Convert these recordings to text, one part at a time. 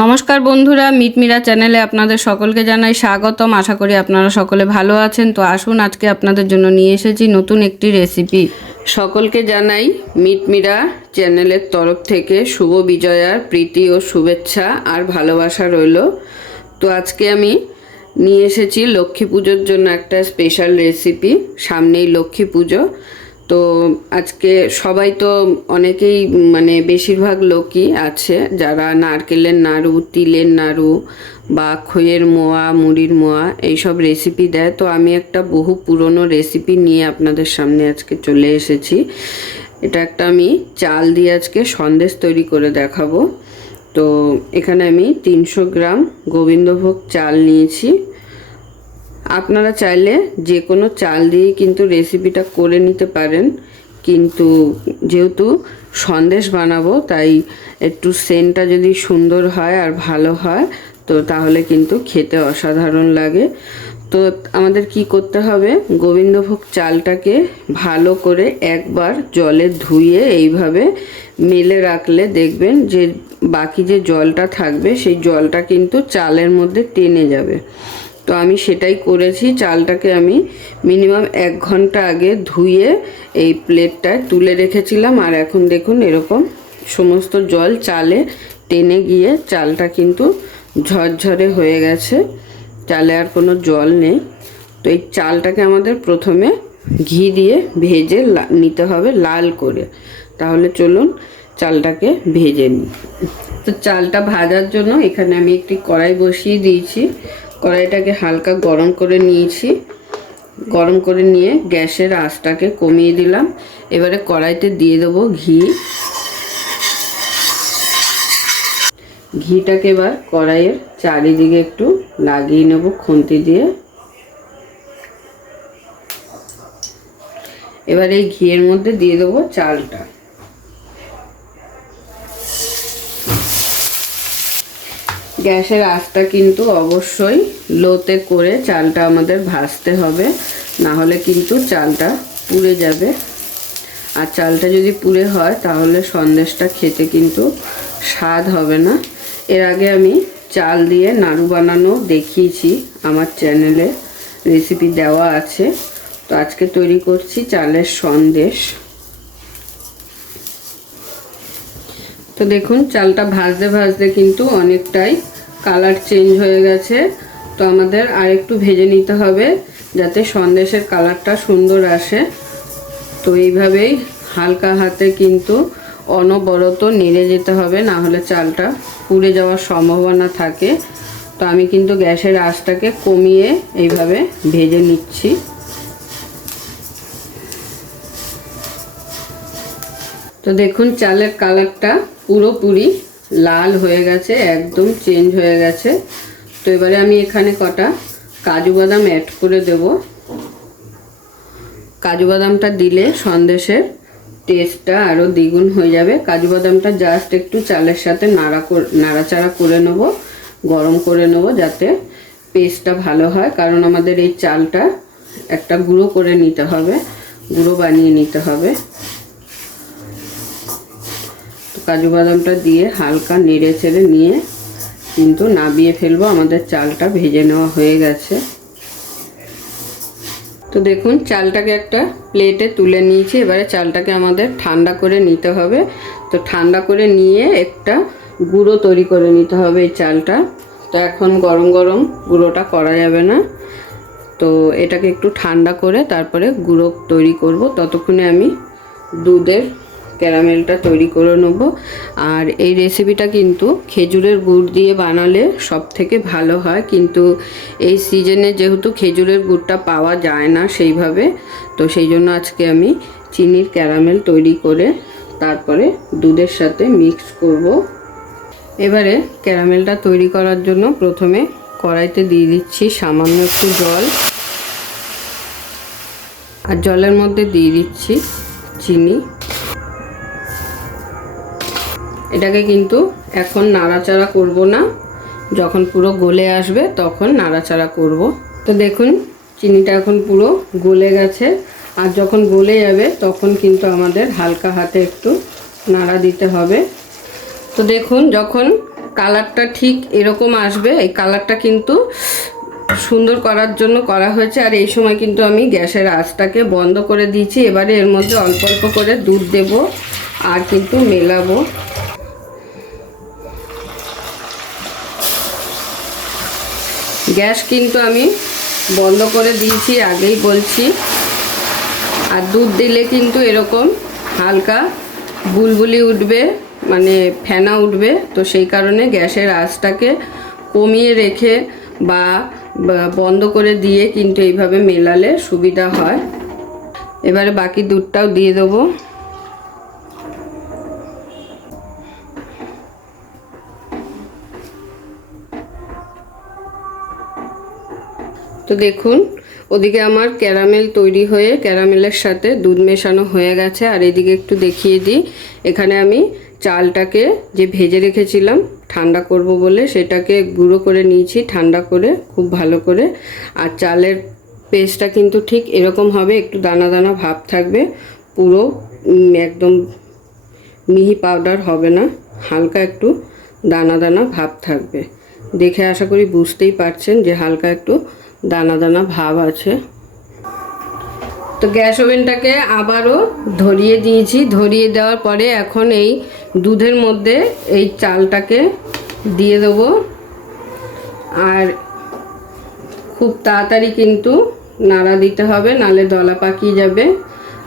নমস্কার বন্ধুরা, মিটমিরা চ্যানেলে আপনাদের সকলকে জানাই স্বাগতম। আশা করি আপনারা সকলে ভালো আছেন। তো আসুন, আজকে আপনাদের জন্য নিয়ে এসেছি নতুন একটি রেসিপি। সকলকে জানাই মিটমিরা চ্যানেলের তরফ থেকে শুভ বিজয়ার প্রীতি ও শুভেচ্ছা আর ভালোবাসা রইল। তো আজকে আমি নিয়ে এসেছি লক্ষ্মী পুজোর জন্য একটা স্পেশাল রেসিপি। সামনেই লক্ষ্মী পুজো, তো আজকে সবাই তো অনেকেই বেশিরভাগ লোকই আছে যারা নারকেলের নাড়ু, তিলের নাড়ু বা খইয়ের মোয়া, মুড়ির মোয়া এইসব রেসিপি দেয়। তো আমি একটা বহু পুরনো রেসিপি নিয়ে আপনাদের সামনে আজকে চলে এসেছি। এটা একটা আমি চাল দিয়ে আজকে সন্দেশ তৈরি করে দেখাবো। তো এখানে আমি 300 গ্রাম গোবিন্দভোগ চাল নিয়েছি। আপনারা চাইলে যে কোনো চাল দিয়ে কিন্তু রেসিপিটা করে নিতে পারেন, কিন্তু যেহেতু সন্দেশ বানাবো তাই একটু সেন্টটা যদি সুন্দর হয় আর ভালো হয় তো তাহলে কিন্তু খেতে অসাধারণ লাগে। তো আমাদের কি করতে হবে, গোবিন্দভোগ চালটাকে ভালো করে একবার জলে ধুয়ে এইভাবে মেলে রাখলে দেখবেন যে বাকি যে জলটা থাকবে সেই জলটা কিন্তু চালের মধ্যে টেনে যাবে। তো আমি সেটাই করেছি। চালটাকে আমি মিনিমাম 1 ঘন্টা আগে ধুয়ে এই প্লেটটায় তুলে রেখেছিলাম, আর এখন দেখুন এরকম সমস্ত জল চালে টেনে গিয়ে চালটা কিন্তু ঝরঝরে হয়ে গেছে, চালে আর কোনো জল নেই। তো এই চালটাকে আমাদের প্রথমে ঘি দিয়ে ভেজে নিতে হবে লাল করে। তাহলে চলুন চালটাকে ভেজে নিই। তো চালটা ভাজার জন্য এখানে আমি একটি কড়াই বসিয়ে দিয়েছি। কড়াইটাকে হালকা গরম করে নিয়েছি। গরম করে নিয়ে গ্যাসের আঁচটাকে কমিয়ে দিলাম। এবারে কড়াইতে দিয়ে দেবো ঘি। ঘিটাকে এবার কড়াইয়ের চারিদিকে একটু লাগিয়ে নেব খুন্তি দিয়ে। এবার এই ঘিয়ের মধ্যে দিয়ে দেবো চালটা। গ্যাসের আঁচটা কিন্তু অবশ্যই লোতে করে চালটা আমাদের ভাজতে হবে, না হলে কিন্তু চালটা পুড়ে যাবে। আর চালটা যদি পুড়ে হয় তাহলে সন্দেশটা খেতে কিন্তু স্বাদ হবে না। এর আগে আমি চাল দিয়ে নাড়ু বানানো দেখিয়েছি, আমার চ্যানেলে রেসিপি দেওয়া আছে। তো আজকে তৈরি করছি চালের সন্দেশ। তো দেখুন চালটা ভাজতে ভাজতে কিন্তু অনেকটাই কালার চেঞ্জ হয়ে গেছে। তো আমাদের আর একটু ভেজে নিতে হবে যাতে সন্দেশের কালারটা সুন্দর আসে। তো এইভাবেই হালকা হাতে কিন্তু অনবরত নেড়ে যেতে হবে, না হলে চালটা পুড়ে যাওয়ার সম্ভাবনা থাকে। তো আমি কিন্তু গ্যাসের আঁচটাকে কমিয়ে এইভাবে ভেজে নিচ্ছি। তো দেখুন চালের কালারটা পুরোপুরি লাল হয়ে গেছে, একদম চেঞ্জ হয়ে গেছে। তো এবারে আমি এখানে কটা কাজু বাদাম অ্যাড করে দেব। কাজু বাদামটা দিলে সন্দেশের টেস্টটা আরও দ্বিগুণ হয়ে যাবে। কাজু বাদামটা জাস্ট একটু চালের সাথে নাড়াচাড়া করে নেব, গরম করে নেব যাতে পেস্টটা ভালো হয়, কারণ আমাদের এই চালটা একটা গুঁড়ো করে নিতে হবে, গুঁড়ো বানিয়ে নিতে হবে। কাজু বাদামটা দিয়ে হালকা নেড়ে চেড়ে নিয়ে কিন্তু নামিয়ে ফেলবো। আমাদের চালটা ভেজে নেওয়া হয়ে গেছে। তো দেখুন চালটাকে একটা প্লেটে তুলে নিয়েছি। এবারে চালটাকে আমাদের ঠান্ডা করে নিতে হবে। তো ঠান্ডা করে নিয়ে একটা গুঁড়ো তৈরি করে নিতে হবে এই চালটা। তো এখন গরম গরম গুঁড়োটা করা যাবে না, তো এটাকে একটু ঠান্ডা করে তারপরে গুঁড়ো তৈরি করব। ততক্ষণে আমি দুধের ক্যারামেলটা তৈরি করে নেব। আর এই রেসিপিটা কিন্তু খেজুরের গুড় দিয়ে বানালে সব থেকে ভালো হয়, কিন্তু এই সিজনে যেহেতু খেজুরের গুড়টা পাওয়া যায় না সেইভাবে, তো সেই জন্য আজকে আমি চিনির ক্যারামেল তৈরি করে তারপরে দুধের সাথে মিক্স করব। এবারে ক্যারামেলটা তৈরি করার জন্য প্রথমে কড়াইতে দিয়ে দিচ্ছি সামান্য একটু জল, আর জলের মধ্যে দিয়ে দিচ্ছি চিনি। এটাকে কিন্তু এখন নাড়াচাড়া করব না, যখন পুরো গলে আসবে তখন নাড়াচাড়া করব। তো দেখুন চিনিটা এখন পুরো গলে গেছে, আর যখন গলে যাবে তখন কিন্তু আমাদের হালকা হাতে একটু নাড়া দিতে হবে। তো দেখুন যখন কালারটা ঠিক এরকম আসবে। এই কালারটা কিন্তু সুন্দর করার জন্য করা হয়েছে। আর এই সময় কিন্তু আমি গ্যাসের আঁচটাকে বন্ধ করে দিয়েছি। এবারে এর মধ্যে অল্প অল্প করে দুধ দেব আর কিন্তু মেলাবো। গ্যাস কিন্তু আমি বন্ধ করে দিয়েছি, আগেই বলছি। আর দুধ দিলে কিন্তু এরকম হালকা বুলবুলি উঠবে, মানে ফেনা উঠবে। তো সেই কারণে গ্যাসের আঁচটাকে কমিয়ে রেখে বা বন্ধ করে দিয়ে কিন্তু এইভাবে মেলালে সুবিধা হয়। এবারে বাকি দুধটাও দিয়ে দেবো। তো দেখুন, ওদিকে আমার ক্যারামেল তৈরি হয়ে ক্যারামেলের সাথে দুধ মেশানো হয়ে গেছে। আর এদিকে একটু দেখিয়ে দিই, এখানে আমি চালটাকে যে ভেজে রেখেছিলাম ঠান্ডা করব বলে, সেটাকে গুঁড়ো করে নিয়েছি ঠান্ডা করে খুব ভালো করে। আর চালের পেস্টটা কিন্তু ঠিক এরকম হবে, একটু দানা দানা ভাব থাকবে, পুরো একদম মিহি পাউডার হবে না, হালকা একটু দানা দানা ভাব থাকবে। দেখে আশা করি বুঝতেই পারছেন যে হালকা একটু দানা দানা ভাব আছে। তো গ্যাস ওভেনটাকে আবারও ধরিয়ে দিয়েছি। ধরিয়ে দেওয়ার পরে এখন এই দুধের মধ্যে এই চালটাকে দিয়ে দেবো। আর খুব তাড়াতাড়ি কিন্তু নাড়া দিতে হবে, নালে দলা পাকিয়ে যাবে।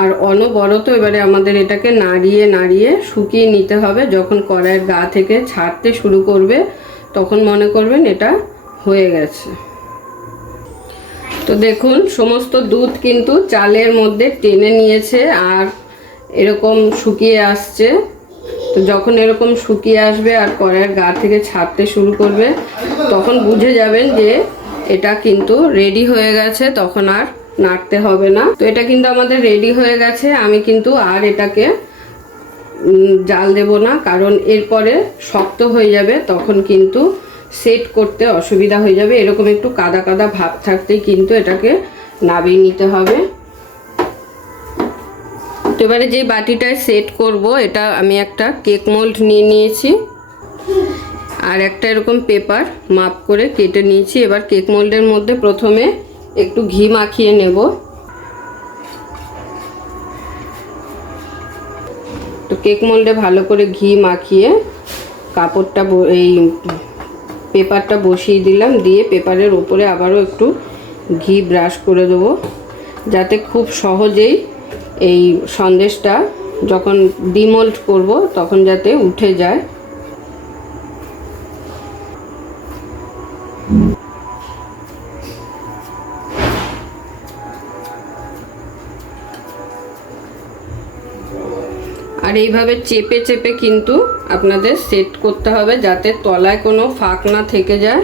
আর অনবরত এবারে আমাদের এটাকে নাড়িয়ে নাড়িয়ে শুকিয়ে নিতে হবে। যখন কড়াইয়ের গা থেকে ছাড়তে শুরু করবে তখন মনে করবেন এটা হয়ে গেছে। তো দেখুন, সমস্ত দুধ কিন্তু চালের মধ্যে টেনে নিয়েছে আর এরকম শুকিয়ে আসছে। তো যখন এরকম শুকিয়ে আসবে আর কড়াইয়ের গা থেকে ছাড়তে শুরু করবে তখন বুঝে যাবেন যে এটা কিন্তু রেডি হয়ে গেছে, তখন আর নাড়তে হবে না। তো এটা কিন্তু আমাদের রেডি হয়ে গেছে। আমি কিন্তু আর এটাকে জাল দেব না, কারণ এরপরে শক্ত হয়ে যাবে, তখন কিন্তু সেট করতে অসুবিধা হয়ে যাবে। এরকম একটু কাদা কাদা ভাব থাকতেই কিন্তু এটাকে নামিয়ে নিতে হবে। তো এবারে যে বাটিটায় সেট করব, এটা আমি একটা কেক মোল্ড নিয়ে নিয়েছি আর একটা এরকম পেপার মাপ করে কেটে নিয়েছি। এবার কেক মোল্ডের মধ্যে প্রথমে একটু ঘি মাখিয়ে নেব। তো কেক মোল্ডে ভালো করে ঘি মাখিয়ে কাপড়টা এই পেপারটা বসিয়ে দিলাম, দিয়ে পেপারের উপরে আবারও একটু ঘি ব্রাশ করে দেবো, যাতে খুব সহজেই এই সন্দেশটা যখন ডিমোল্ড করব তখন যাতে উঠে যায়। আর এইভাবে চেপে চেপে কিন্তু আপনাদের সেট করতে হবে, যাতে তলায় কোনো ফাঁক না থেকে যায়,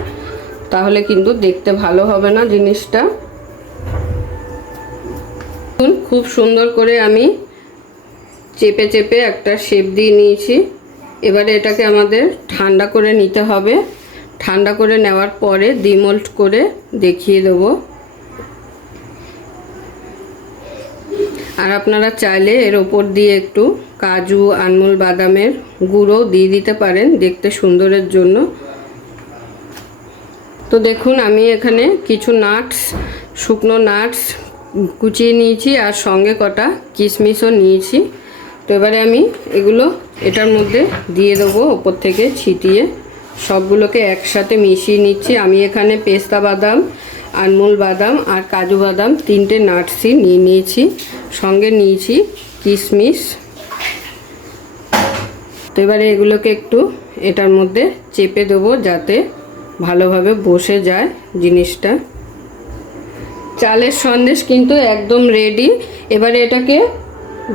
তাহলে কিন্তু দেখতে ভালো হবে না জিনিসটা। খুব সুন্দর করে আমি চেপে চেপে একটা শেপ দিয়ে নিয়েছি। এবারে এটাকে আমাদের ঠান্ডা করে নিতে হবে। ঠান্ডা করে নেওয়ার পরে ডিমোল্ড করে দেখিয়ে দেবো। আর আপনারা চাইলে এর ওপর দিয়ে একটু কাজু, আনমোল, বাদামের গুঁড়ো দিয়ে দিতে পারেন দেখতে সুন্দরের জন্য। তো দেখুন, আমি এখানে কিছু নাটস, শুকনো নাটস কুচিয়ে নিয়েছি আর সঙ্গে কটা কিশমিশও নিয়েছি। তো এবারে আমি এগুলো এটার মধ্যে দিয়ে দেবো ওপর থেকে ছিটিয়ে। সবগুলোকে একসাথে মিশিয়ে নিচ্ছি। আমি এখানে পেস্তা বাদাম, আনমোল বাদাম আর কাজু বাদাম তিনটে নাটসই নিয়ে নিয়েছি, সঙ্গে নিয়েছি কিশমিশ। তো এবারে এগুলোকে একটু এটার মধ্যে চেপে দেবো যাতে ভালোভাবে বসে যায় জিনিসটা। চালের সন্দেশ কিন্তু একদম রেডি। এবারে এটাকে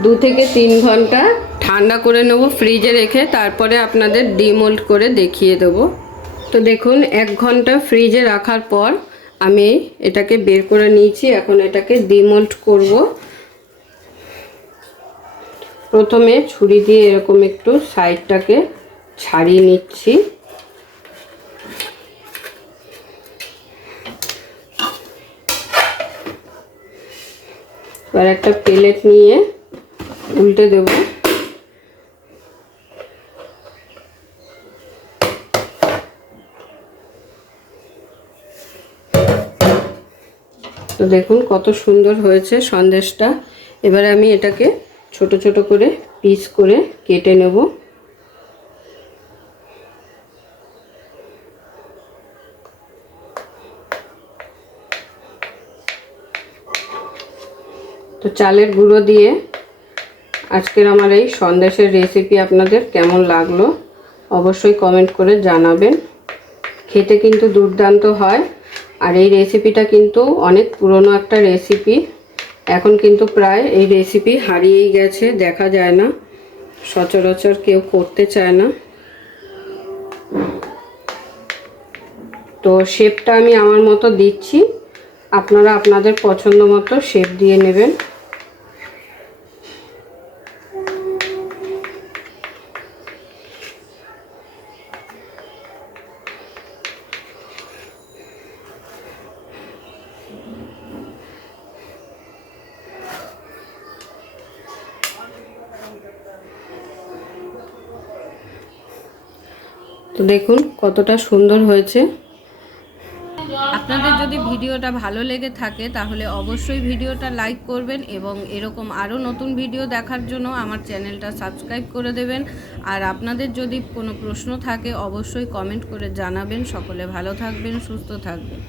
2 থেকে 3 ঘন্টা ঠান্ডা করে নেব ফ্রিজে রেখে, তারপরে আপনাদের ডিমোল্ড করে দেখিয়ে দেব। তো দেখুন, 1 ঘন্টা ফ্রিজে রাখার পর আমি এটাকে বের করে নিয়েছি। এখন এটাকে ডিমোল্ড করব। প্রথমে ছুরি দিয়ে এরকম একটু সাইডটাকে ছাড়িয়ে নিচ্ছি। এবার একটা প্লেট নিয়ে উল্টে দেব। তো দেখুন কত সুন্দর হয়েছে সন্দেশটা। এবারে আমি এটাকে ছোট ছোট করে পিস করে কেটে নেব। তো চালের গুঁড়ো দিয়ে আজকের আমার এই সন্দেশের রেসিপি আপনাদের কেমন লাগলো অবশ্যই কমেন্ট করে জানাবেন। খেতে কিন্তু দুর্দান্ত হয়। আর এই রেসিপিটা কিন্তু অনেক পুরনো একটা রেসিপি, এখন কিন্তু প্রায় এই রেসিপি হারিয়েই গেছে, দেখা যায় না, সচরাচর কেউ করতে চায় না। তো শেপটা আমি আমার মতো দিচ্ছি, আপনারা আপনাদের পছন্দ মতো শেপ দিয়ে নেবেন। তো দেখুন কতটা সুন্দর হয়েছে। আপনাদের যদি ভিডিওটা ভালো লেগে থাকে তাহলে অবশ্যই ভিডিওটা লাইক করবেন এবং এরকম আরও নতুন ভিডিও দেখার জন্য আমার চ্যানেলটা সাবস্ক্রাইব করে দেবেন। আর আপনাদের যদি কোনো প্রশ্ন থাকে অবশ্যই কমেন্ট করে জানাবেন। সকলে ভালো থাকবেন, সুস্থ থাকবেন।